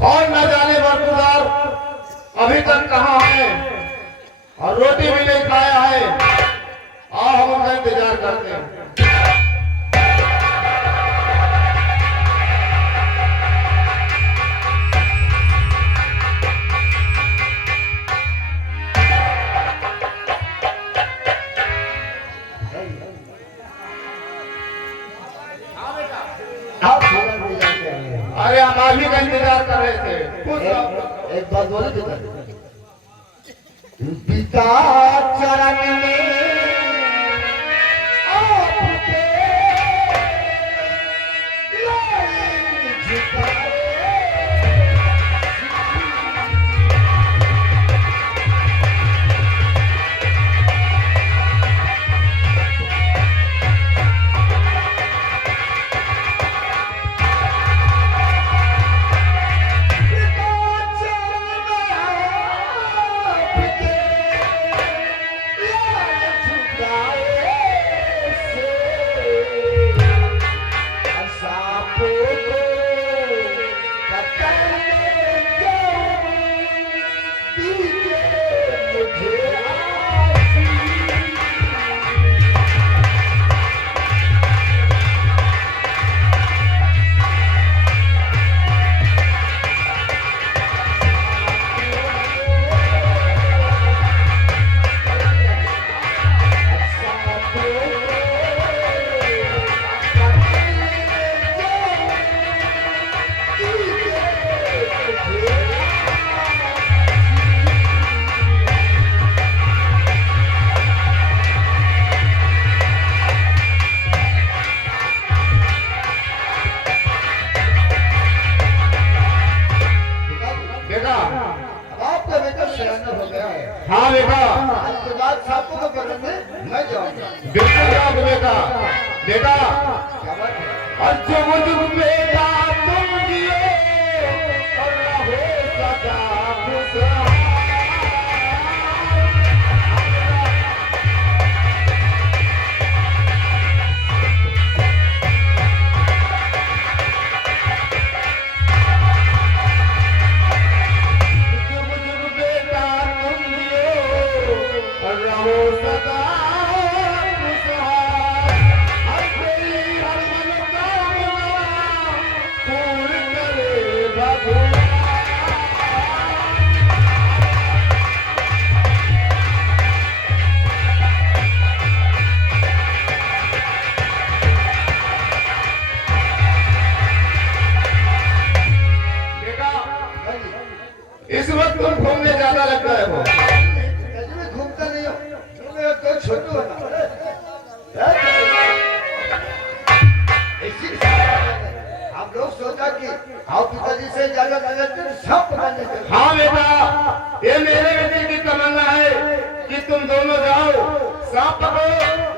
और न जाने बरखुरदार अभी तक कहाँ है और रोटी भी नहीं खाया है। आओ हम उनका इंतजार करते हैं। अरे हम आप ही का इंतजार कर रहे थे। एक बात बोले पिता चरण में आपके लाइन झुकाए हाँ बेटा, उसके बाद सातों को करेंगे, मैं जाऊंगा। बिल्कुल जाओ बेटा। बेटा क्या बात है? अच्छा मुझ बेटा तुम जियो और रहो सदा खुशहाल। इस वक्त तुम घूमने ज्यादा लग गए हो। मैं घूमता नहीं हूँ, मैं तो छोटू हूँ ना। हम लोग सोचा कि आप पिताजी से ज्यादा सब पता नहीं चलता। हाँ बेटा, ये मेरे बेटे की तमन्ना है कि तुम दोनों जाओ, सांप पकड़ो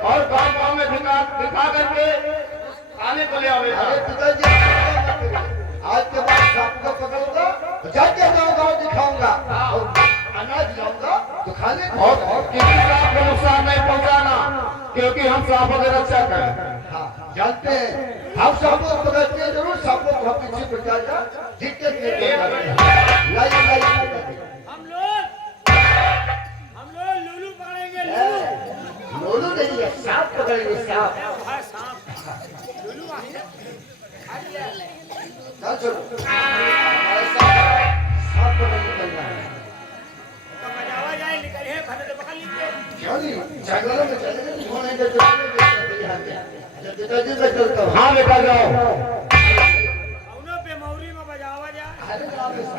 और गांव में दिखा करके खाने को ले आओ बेटा। अरे पिताजी, आज के बाद सांप को पकड़ूंगा, जाके गाँव दिखाऊंगा और अनाज लाऊंगा तो खाने को। और किसी सांप को नुकसान नहीं पहुंचाना, क्योंकि हम सांपों की रक्षा करें। हाँ, जानते हैं हम सांपों को पकड़ते हैं, जरूर सांपों को हम पीछे पहुंचा जा दिक्कत नहीं। हम लोग लूलू पकड़ेंगे। लोलू नहीं है, सांप पकड़ेंगे, सांप। लूलू चल चलो, सांप पकड़ने चलना है। बजावा जाए, निकले भटक पकड़ लीजिए। क्यों नहीं, जंगलों में चलेंगे, घूमेंगे तो पिताजी से चलता हूँ। हाँ बेटा जाओ। कौनो बेमौरी में बजावा जाए। अरे जाओ बेटा।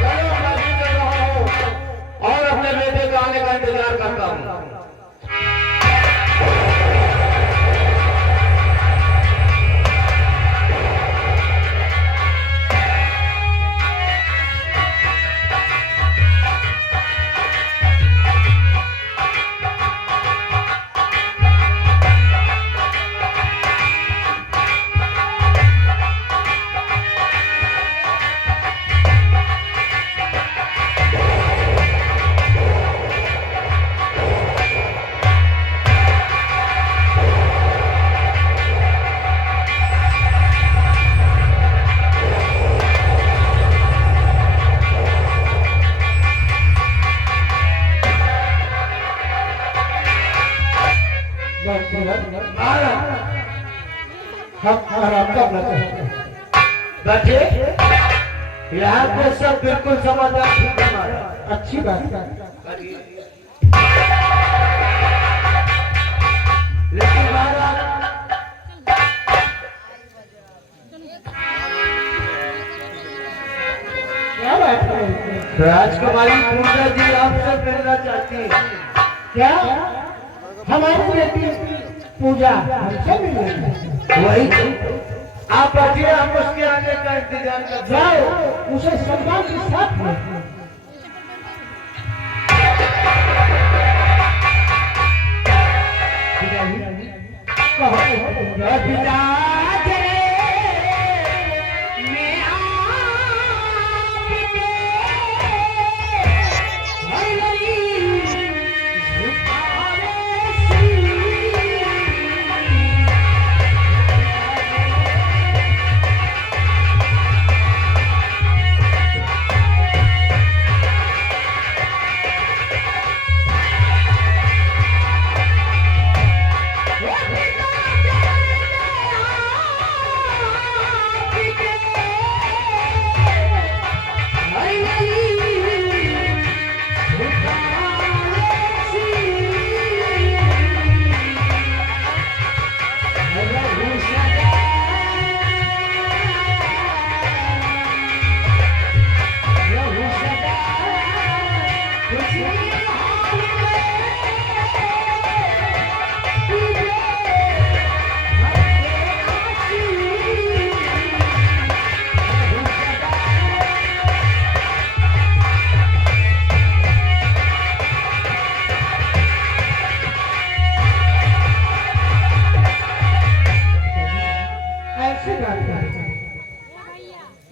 चलो मैं भी चल रहा हूँ और अपने बेटे के आने का इंतजार करता हूँ। महाराज हम आराम का बैठे यहाँ पे सब बिल्कुल समाधान ठीक है महाराज। अच्छी बात है, लेकिन महाराज क्या बात है? राजकुमारी पूजा जी आपसे मिलना चाहती है। क्या हमारी बेटी पूजा हमसे मिलेगी? वही तो। आप बैठिए, हम उसके आने का इंतजार कर जाओ, उसे सम्मान के साथ में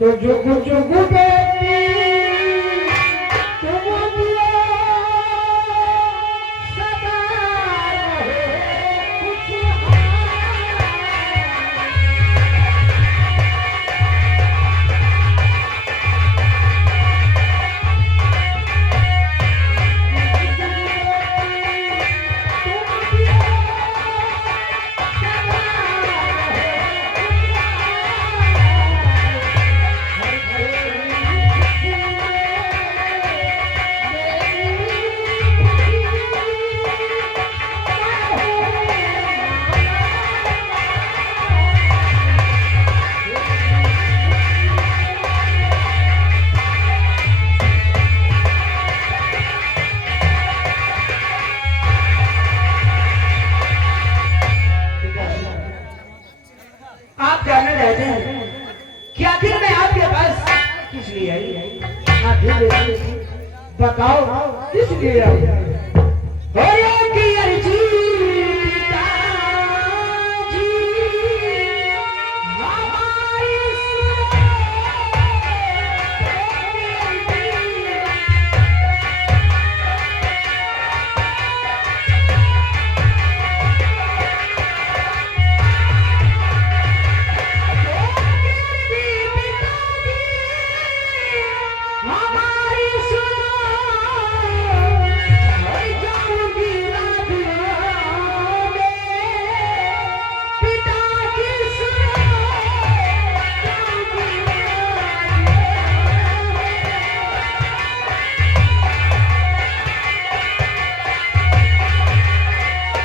तो जो कुछ बेटी तुम दिया सदा रहे खुशहाल। आप जानना चाहते हैं कि आखिर मैं आपके पास किस लिए आई? आखिर बताओ किस लिए आई? और की अर्जी पिताजी हमारी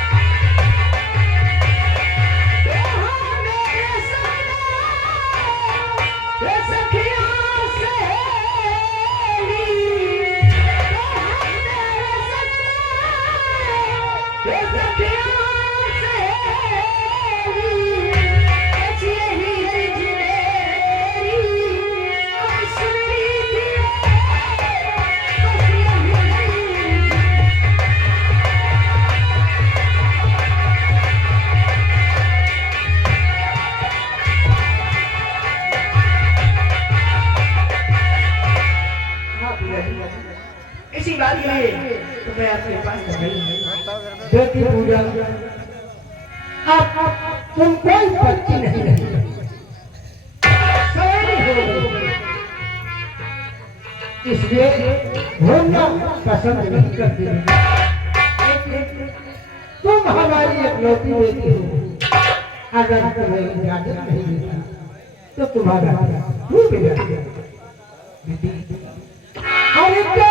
इसी बात के लिए तो मैं आपके पास बेटी पूजा आप तुम कोई बच्ची नहीं रही, सयानी हो गई, इसलिए घूमना पसंद नहीं करती। तुम तुम हमारी इकलौती बेटी हो, अगर तुम्हें इजाजत नहीं देता तो तुम्हारा तू बिगड़ बेटी। अरे तेरा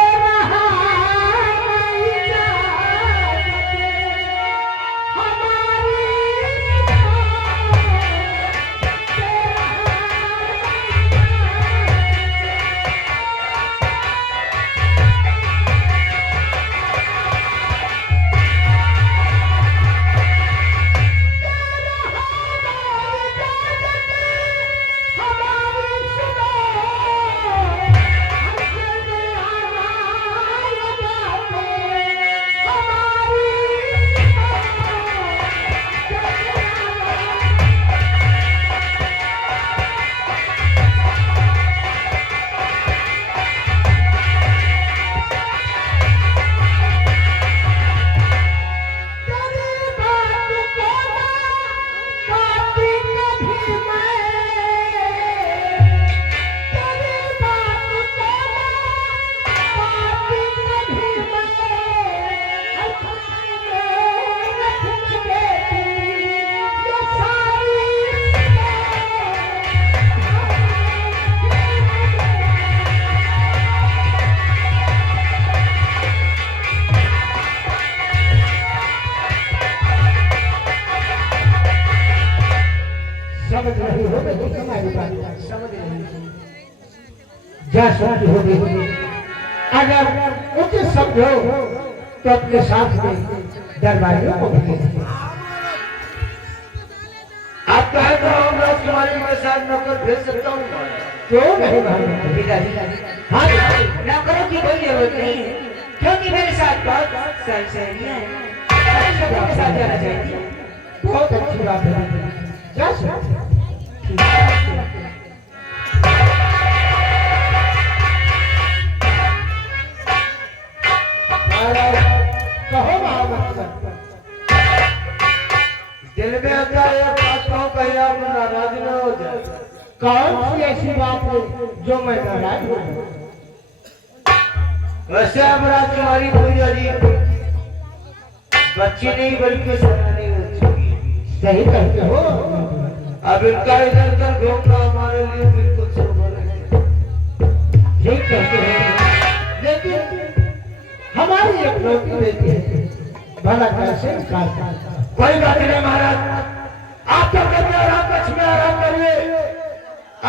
समझ रही हो बेटी तुम्हारी बात समझ रही जा सकती हो बेटी। अगर उचित समझो तो अपने साथ में दरबारियों को भी आप कहे तो हम राजकुमारी के साथ नौकर भेज सकता हूँ। क्यों नहीं मालूम पिताजी? हाँ नौकरों की कोई जरूरत नहीं है, क्योंकि मेरे साथ बहुत सारी सहेलियां हैं, सबों के साथ जाना चाहिए। बहुत अच्छी बात है, जा सकते कहो महाराज। दिल में आता है बात कहो, कहीं आप नाराज न हो जाए। कौन सी ऐसी बात है जो मैं नाराज हूँ? वैसे अब राजकुमारी पूजा जी बच्ची नहीं बल्कि सराहनीय हो चुकी। सही कहते हो। अब इनका इधर उधर घूमना हमारे लिए बिल्कुल शोभा नहीं। ठीक कहते हो, लेकिन हमारी इकलौती बेटी है, भला कैसे निकालता? कोई बात नहीं महाराज, आप तो करके आराम कक्ष में आराम करिए।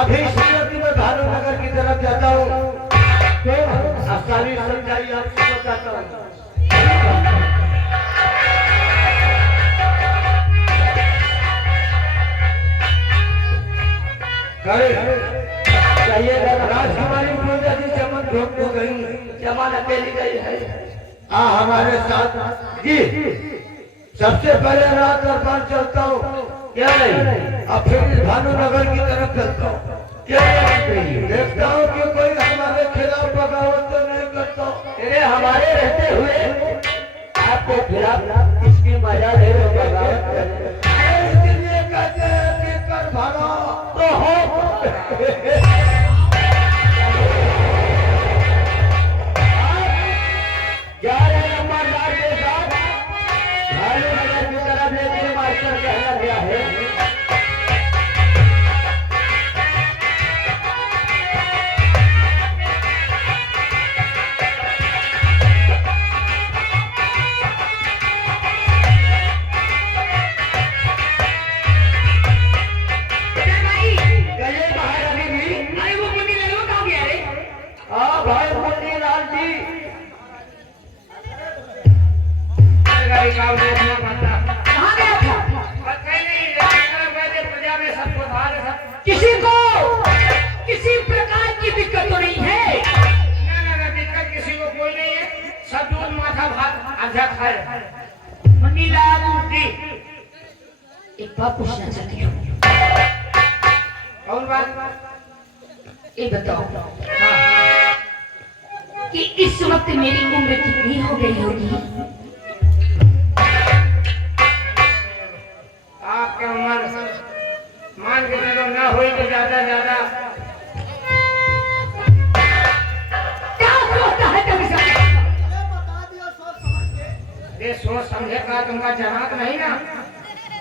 अभी श्रीमती में भानुनगर की तरफ जाता हूँ, अब सारी सच्चाई आपको बताता हूँ। राजकुमारी पूजा जी चमन घूमने गई, चमन अकेली गई है। हमारे साथ जी सबसे पहले रात दरबार चलता हूँ, क्या नहीं, अब फिर भानुनगर की तरफ चलता हूँ, क्या नहीं, देखता हूँ कि कोई हमारे खिलाफ बगावत तो नहीं करता। अरे हमारे रहते हुए आपको खिलाफ इसकी मजा ले लो बगावत, इसलिए कहते हैं कि कर भागा तो हो। जा रहे हैं अमरदार के साथ भानुनगर की तरफ, लेकिन मास्टर कहना गया है किसी को किसी प्रकार की दिक्कत तो नहीं है? ना दिक्कत किसी को कोई नहीं है, सब दूध माथा भात आधा खाए। मनीलाल जी एक बात पूछना चाहती हूँ। कौन बात? ये बताओ कि इस वक्त मेरी उम्र कितनी हो गई होगी? आपके उम्र मान के चलो ना हुई तो ज्यादा क्या होता है कभी ये सोच समझे का तुमका जमात नहीं ना,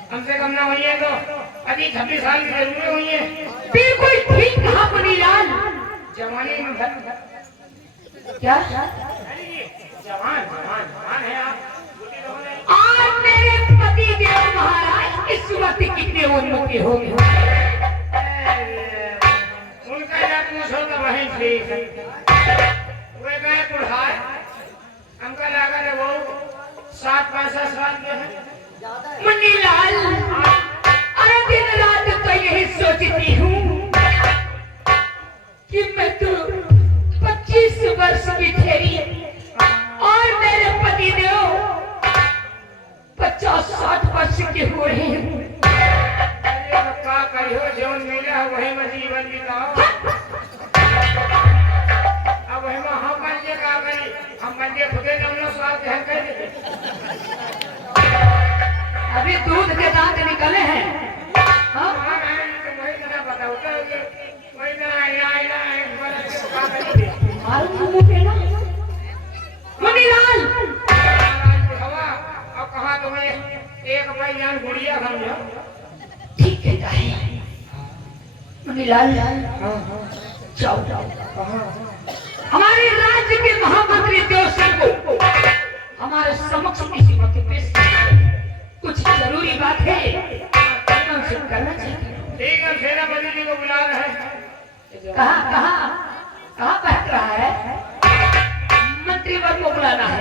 कम से कम ना हुई है तो अभी 26 साल की जरूरी हुई है। बिल्कुल ठीक कहा मुनीलाल। जवानी में घर क्या जवान जवान जवान है आप। आज मेरे पति देव महाराज इस वक्त कितने उन्नति हो गए। उनका जात मुझे तो वही थी वे गए बुढ़ाए, हमका लगा रे वो 60-65 साल के हैं। मुनीलाल, अरे दिन रात तो यही सोचती हूँ कि मैं तो 25 वर्ष की ठहरी और मेरे पति देव 50-60 वर्ष के हो रहे हैं। का कहियो जीवन मिला है वही में जीवन बिताओ। अब वही में हम बंजे का करी, हम बंजे खुदे जमनो साल के हैं कहीं। अभी दूध के दांत निकले हैं। हाँ? वही जना बताओ तो वही जना मारूंगा मुंह पे ना। मुनीलाल, हवा अब कहा तुम्हें एक भाई जान गुड़िया समझो। ठीक है गाय। मुनीलाल, जाओ हमारे राज्य के महामंत्री देवसिंह को हमारे समक्ष किसी वक्त पेश कुछ जरूरी बात है, उनसे करना चाहिए। ठीक है, सेनापति जी को बुला रहे हैं। कहाँ कहाँ कहाँ बहक रहा है? मंत्री वर्ग को बुलाना है।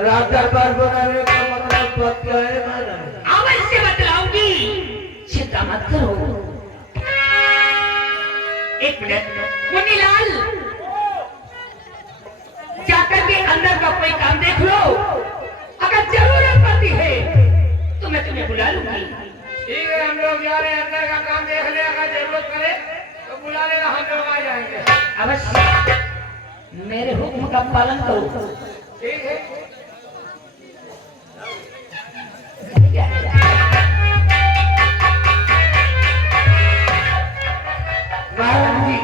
रात दरबार बनाने का मतलब बात क्या है महाराज? अवश्य बतलाऊंगी, चिंता मत करो। एक मिनट मुनीलाल, जाकर के अंदर का कोई काम देख लो, अगर जरूरत पड़ती है तो मैं तुम्हें बुला लूंगी। ठीक है, हम लोग जा रहे हैं अंदर का काम देख ले, अगर जरूरत पड़े तो बुला लेना, हम लोग आ जाएंगे। अवश्य मेरे हुक्म का पालन करो। ठीक है। महाराज जी,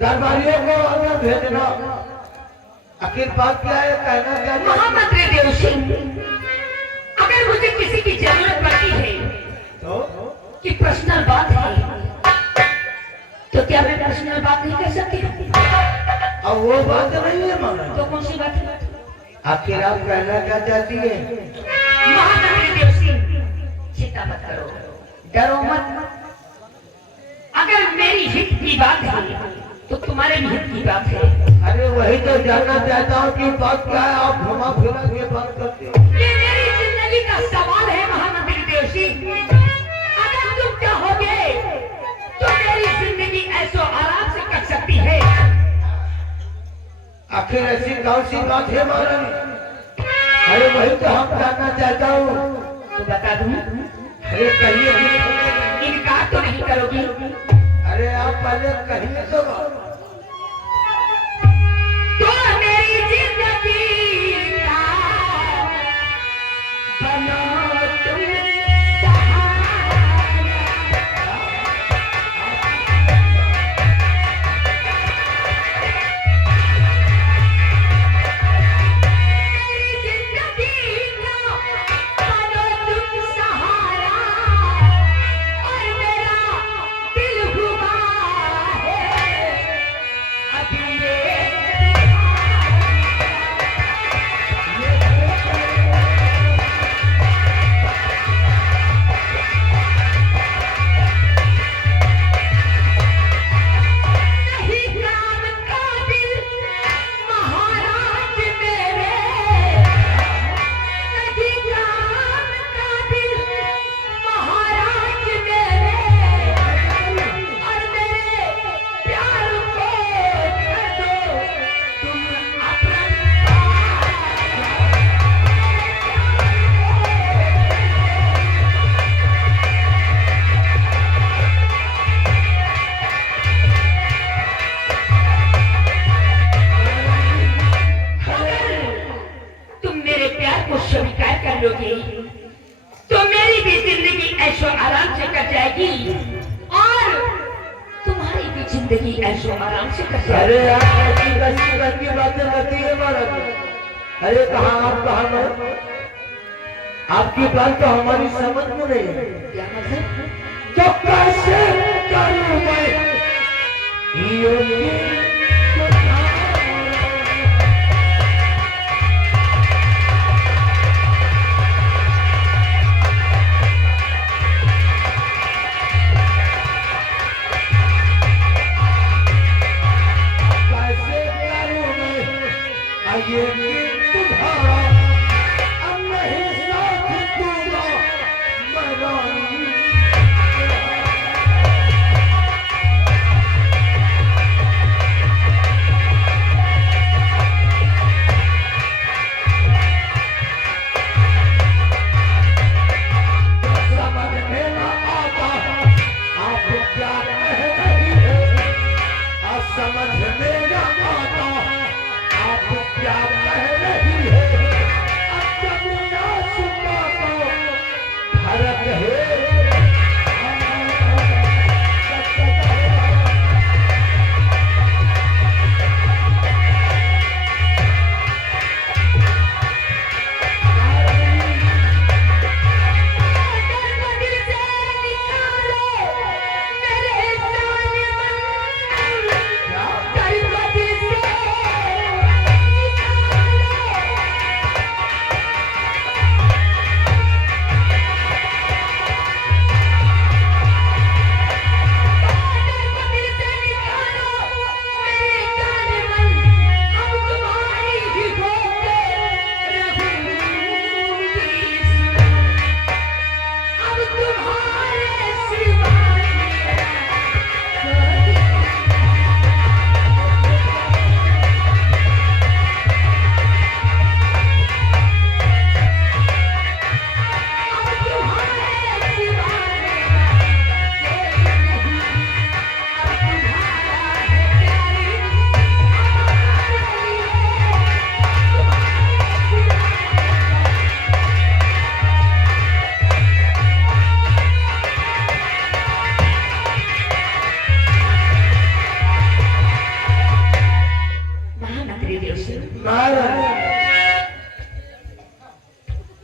दरबारियों को अंदर भेजना। आखिर बात क्या है, कहना क्या है? महामंत्री देव सिंह, अगर मुझे किसी की जरूरत पड़ती है तो कि पर्सनल बात है, तो क्या मैं पर्सनल बात नहीं कर सकती? अब वो बात नहीं है महाराज। तो कौन सी बात है? आखिर आप कहना क्या चाहती है? महामंत्री देव सिंह, चिंता मत करो, डरो मत। अगर मेरी हित की बात है तो तुम्हारे भी हित की बात है। अरे वही तो जानना चाहता हूँ कि बात क्या है, आप घुमा फिरा के बात करते हो। ये मेरी जिंदगी का सवाल है महामंत्री देव सिंह। अगर तुम चाहोगे तो मेरी जिंदगी ऐसो आराम से कट सकती है। आखिर ऐसी कौन सी बात है महाराज? अरे वही तो हम जानना चाहता हूँ। तो बता दूं? अरे कहिए। इनकार तो नहीं करोगी? अरे आप पहले कहिए तो। तो मेरी जिंदगी का बनो तुम सहारा। जिंदगी ऐशो आराम से कर जाए। अरे यार ऐसी कैसी की बातें करती है महाराज। अरे कहाँ आप कहाँ मैं, आपकी बात तो हमारी समझ में नहीं है। क्या मतलब? तो कैसे करूं मैं योगी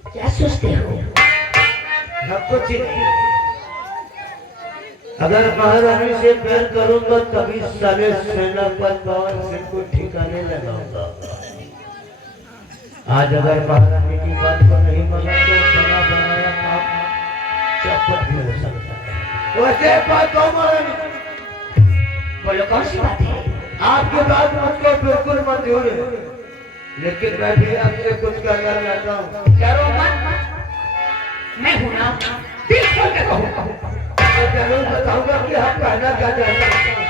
क्या सोचते हो? कुछ नहीं। अगर महारानी से प्यार करूंगा तभी सारे सेनापति पवन सिंह को ठिकाने लगाऊंगा। आज अगर महारानी की बात को नहीं माना तो बना बनाया काम चौपट में हो सकता है। वैसे बात हो महारानी, बोलो कौन सी बात है? आपकी बात मुझको बिल्कुल मंजूर है, लेकिन मैं भी आपसे कुछ करना चाहता हूँ। डरो मत, मैं हूं ना, दिल खोल के कहूंगा। मैं जरूर बताऊंगा कि आप कहना क्या चाहते हैं।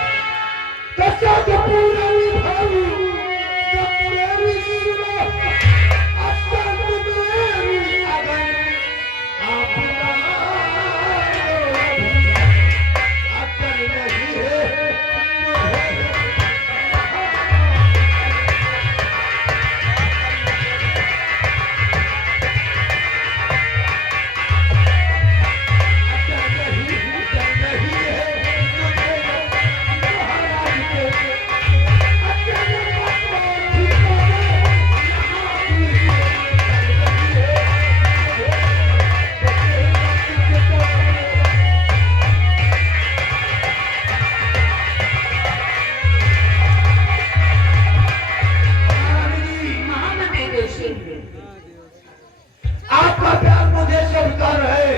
आपका प्यार मुझे स्वीकार है,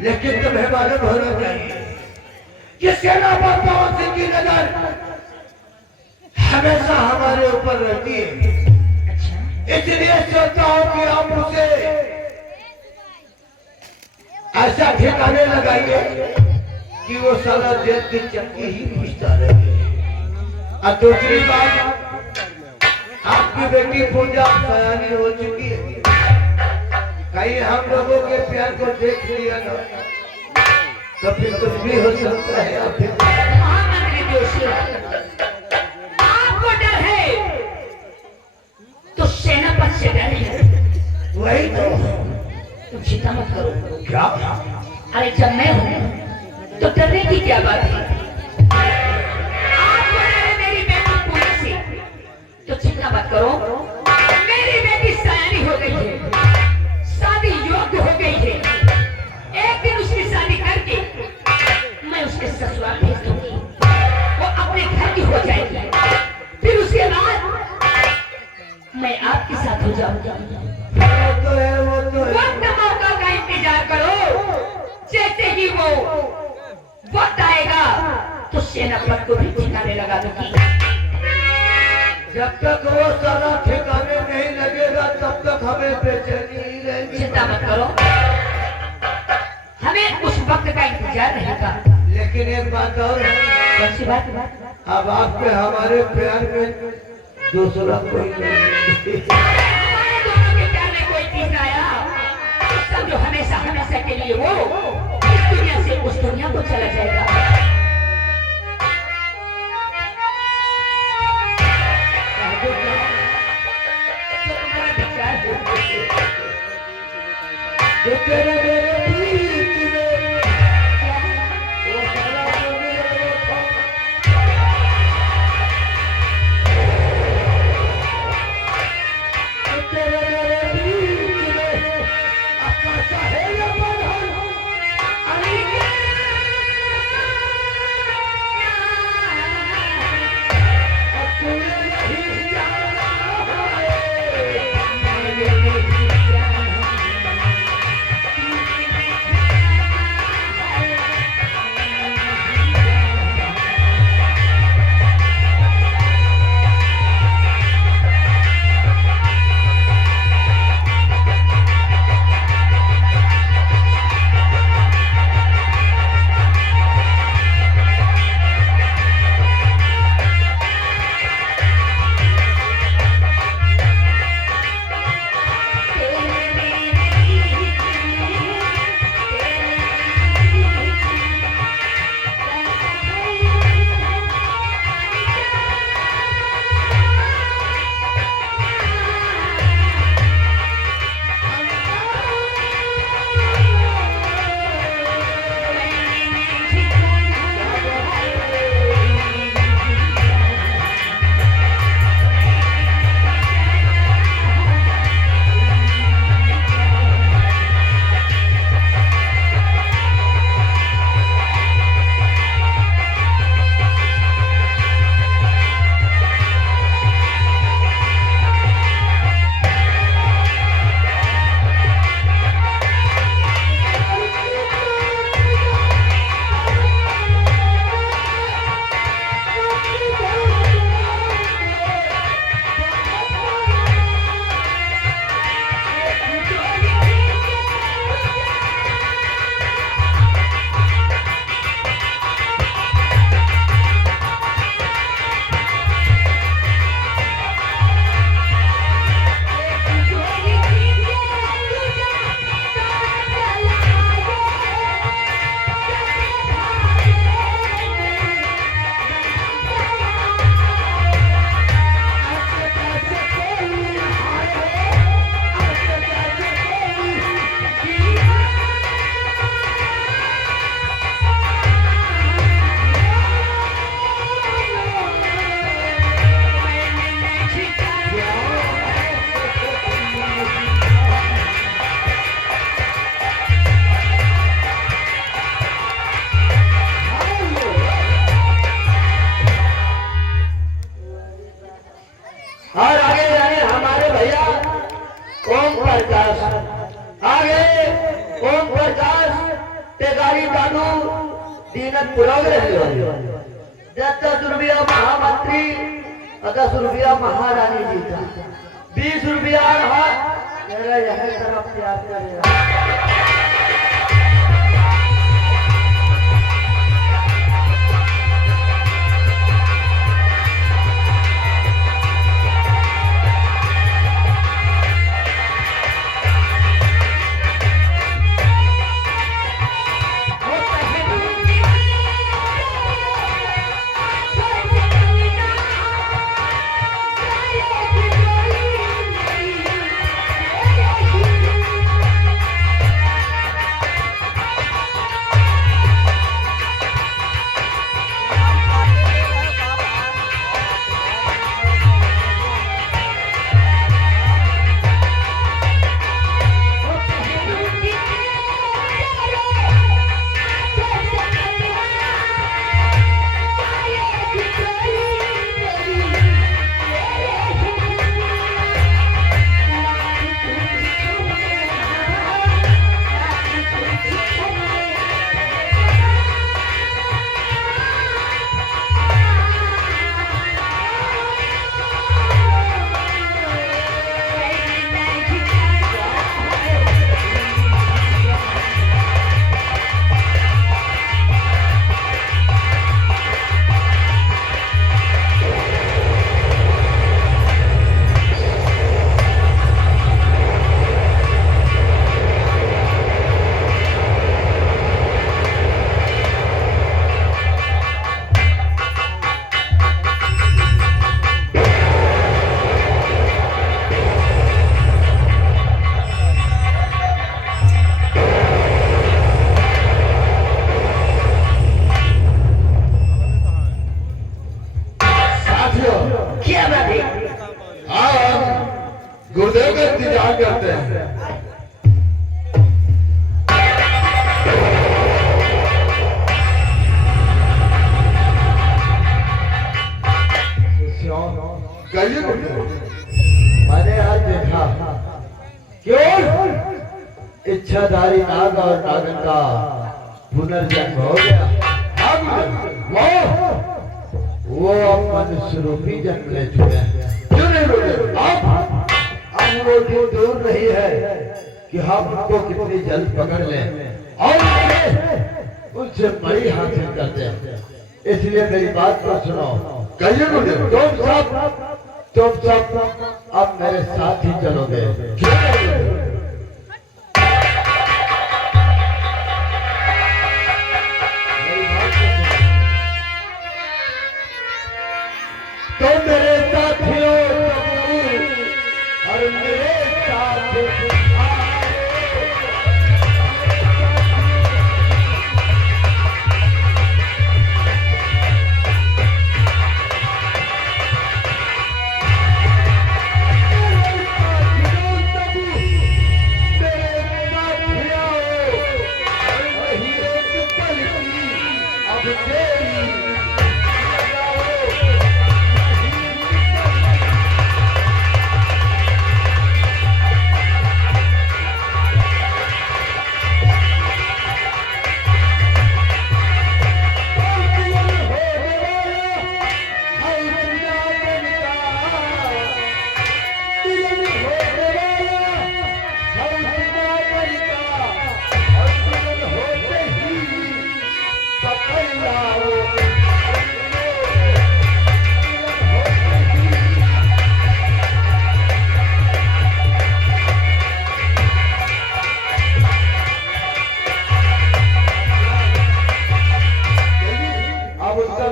लेकिन तुम्हें मालूम होना चाहिए कि सेनापति पवन सिंह की नजर हमेशा हमारे ऊपर रहती है। इसलिए सोचता हूं कि आप उसे ऐसा ठिकाने लगाइए कि वो सारा जेल की चक्की ही पूछता रहे। और दूसरी बात, आपकी बेटी पूजा सयानी हो चुकी है, कहीं हम लोगों के प्यार को देख लिया ना तो फिर कुछ भी हो सकता है। महामंत्री जोशी, आपको डर है तो सेनापति से डर है। वही तो। तुम चिंता मत करो। क्या? अरे जब मैं हूं तो डरने की क्या बात है? उसके ससुराल भेज दूंगी, वो अपने घर की हो जाएगी। फिर उसके बाद मैं आपके साथ हो जाऊंगा। वो तो है वक्त मौका का इंतजार करो। जैसे ही वो वक्त आएगा तो सेनापति को भी ठिकाने लगा दूंगी। जब तक वो सारा ठिकाने नहीं लगेगा तब तक हमें बेचैनी ही रहेगी। चिंता मत करो, हमें उस वक्त का इंतजार रहेगा। लेकिन एक बात और है, कौन सी बात? अब आपके हमारे प्यार में दूसरा कोई नहीं। हमारे दोनों के प्यार में कोई तीसरा आया तो समझो हमेशा हमेशा के लिए वो इस दुनिया से उस दुनिया को चला जाएगा। तुम्हारा विचार जो तेरे मेरे प्रीत में वो सारा दुनिया था। जो तेरे मेरे प्रीत में आकाश है या बंधन, अब तूने नहीं जाना है। और आगे जाने हमारे भैया ओम प्रकाश, आगे ओम प्रकाश टेकारी दादू दीनत पुराग रहे 10 रुपया महामंत्री 10 रुपया महारानी जी का 20 रुपया रहा मेरा यह तरफ से आपका इच्छाधारी नाग और नागन का पुनर्जन्म हो गया। अब वो अब मनुष्य रूपी जन्म ले चुके हैं। क्यों नहीं बोले? अब वो दिन दूर नहीं है कि हम उनको कितनी जल्द पकड़ लें और उनसे बड़ी हासिल करते हैं। इसलिए मेरी बात को सुनो। कहिए मुझे, तुम सब अब मेरे साथ ही चलोगे। तो मेरे साथियों और मेरे साथ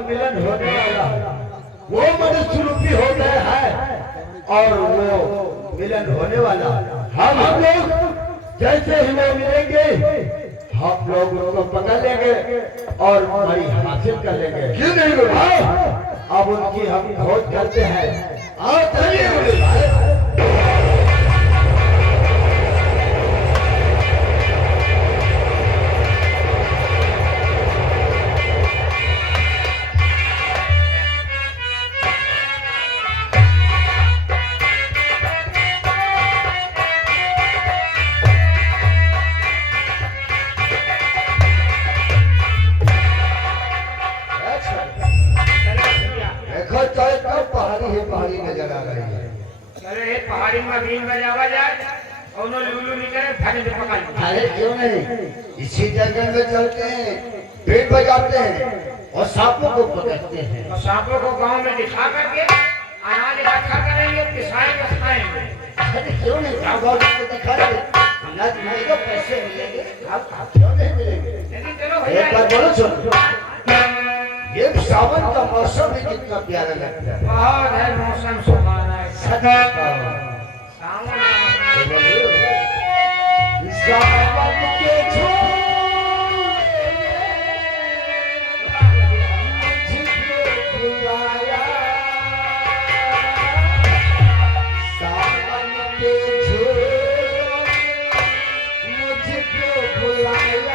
मिलन होने वाला वो मनुष्य रूपी हो गए हैं और वो मिलन होने वाला हम लोग जैसे ही वो मिलेंगे हम लोग उनको पकड़ लेंगे और मणि हासिल कर लेंगे। क्यों नहीं बोला? अब उनकी हम खोज करते हैं। आओ चलिए। पहाड़ी नजर आ रही है। अरे पहाड़ी में बीन बजावा जाए और लूलू निकले फट से पकड़। अरे क्यों नहीं, इसी जंगल में चलते हैं, बीन बजाते हैं और सांपों को पकड़ते हैं। और सांपों को गांव में दिखा करके अनाज इकट्ठा करेंगे, पिसाएंगे, खाएंगे। अरे क्यों नहीं, गाँव को दिखाएंगे, अनाज मिलेगा, पैसे मिलेंगे, आप क्यों नहीं मिलेंगे? लेकिन चलो एक बार बोलो सुन, ये सावन का मौसम भी कितना प्यारा लगता है। बहुत है मौसम सुहाना है। सावन के बुलाया, सावन के मुझको बुलाया,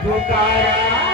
पुकारा